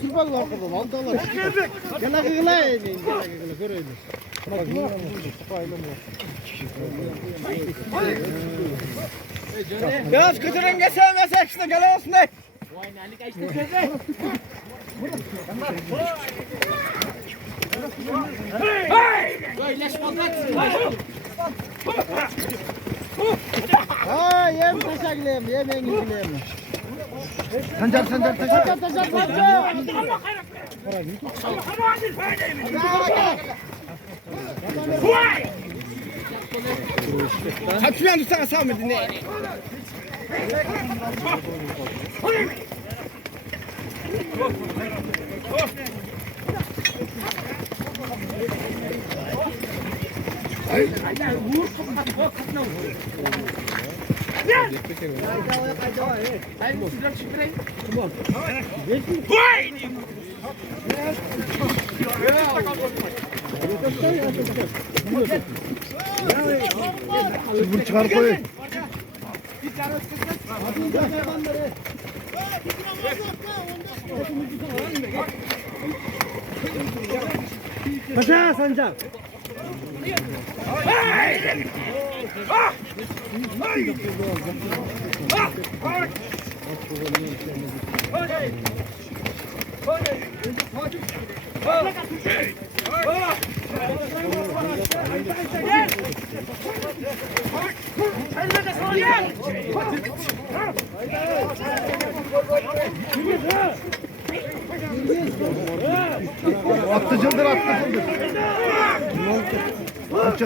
Sürmek var kadar. Aldılar. Gel gel göreyim. Biraz kötüren geçemezsek işte gel olsun de. Ha yem taşaklayayım, yem engileyim. Sancar. Hapşuyan tutsana sağ mı dinle? Bunu çıkar koy. Paşa Sancar. Attı cıldır.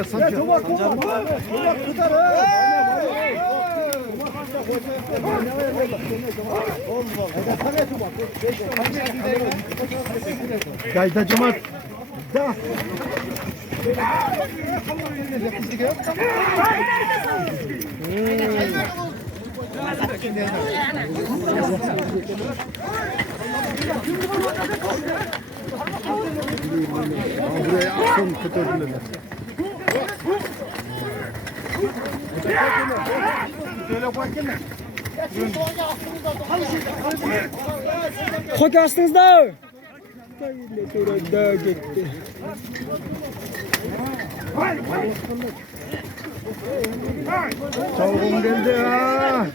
Sancar. Gayda cemaat. Da. Buraya akşam tutardılar. Koy aslınızda. Da gitti. Çavrum geldi ha.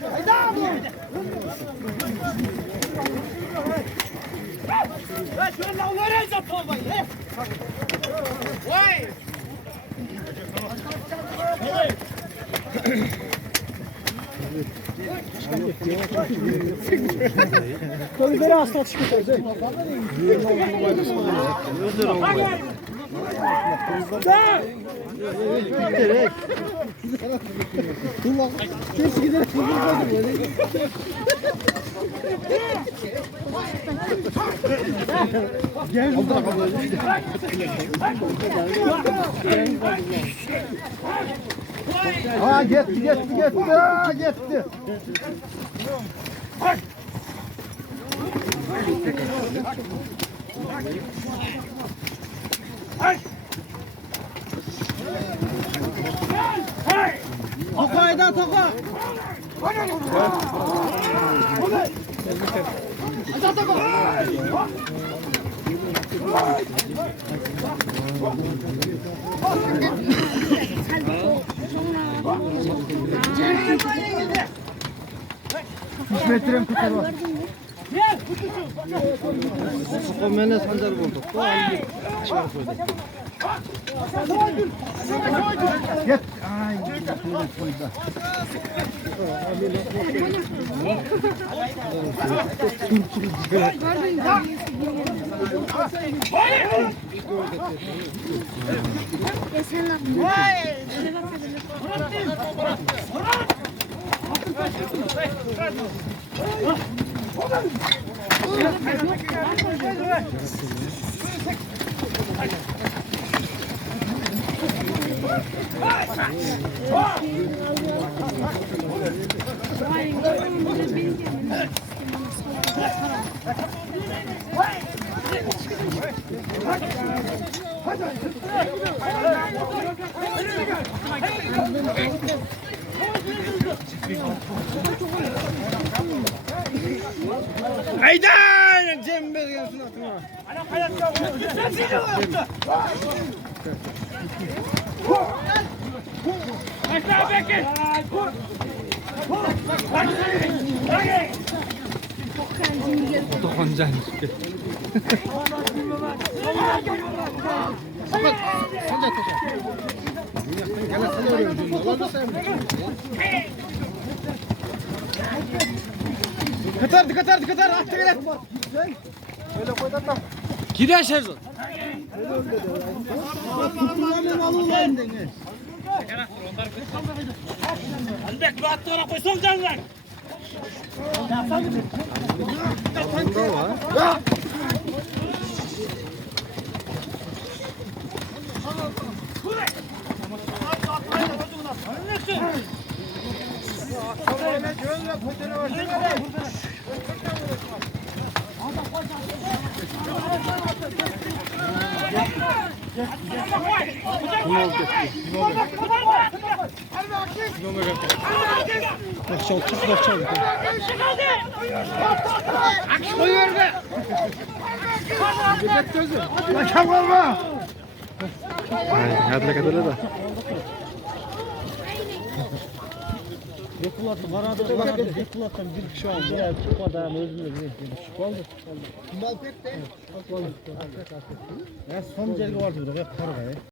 Koyları hasta çıkıyor. Giderek. Keşke giderek gel. Ha gitti. Ha gitti. Tokayda toka. Metrem tutar var. Sokomene sancar bulduk. Git. Ay. Koyda. Haydan! Cem belgesini atma. Otokoncan işte. Katar. Attı gel. Öyle koy da tam. Gider Şerzon. Kullanın alılayım dene. Andek rahatlara koysan canlar. Kaçam olma. Hadi kadar da. Yakulattım. Arada yakulattım. Bir kişi aldı. Ya çıkmadı ama özümle bir oldu. Mal pek de. Ya son celgi vardı burada. Hep para var.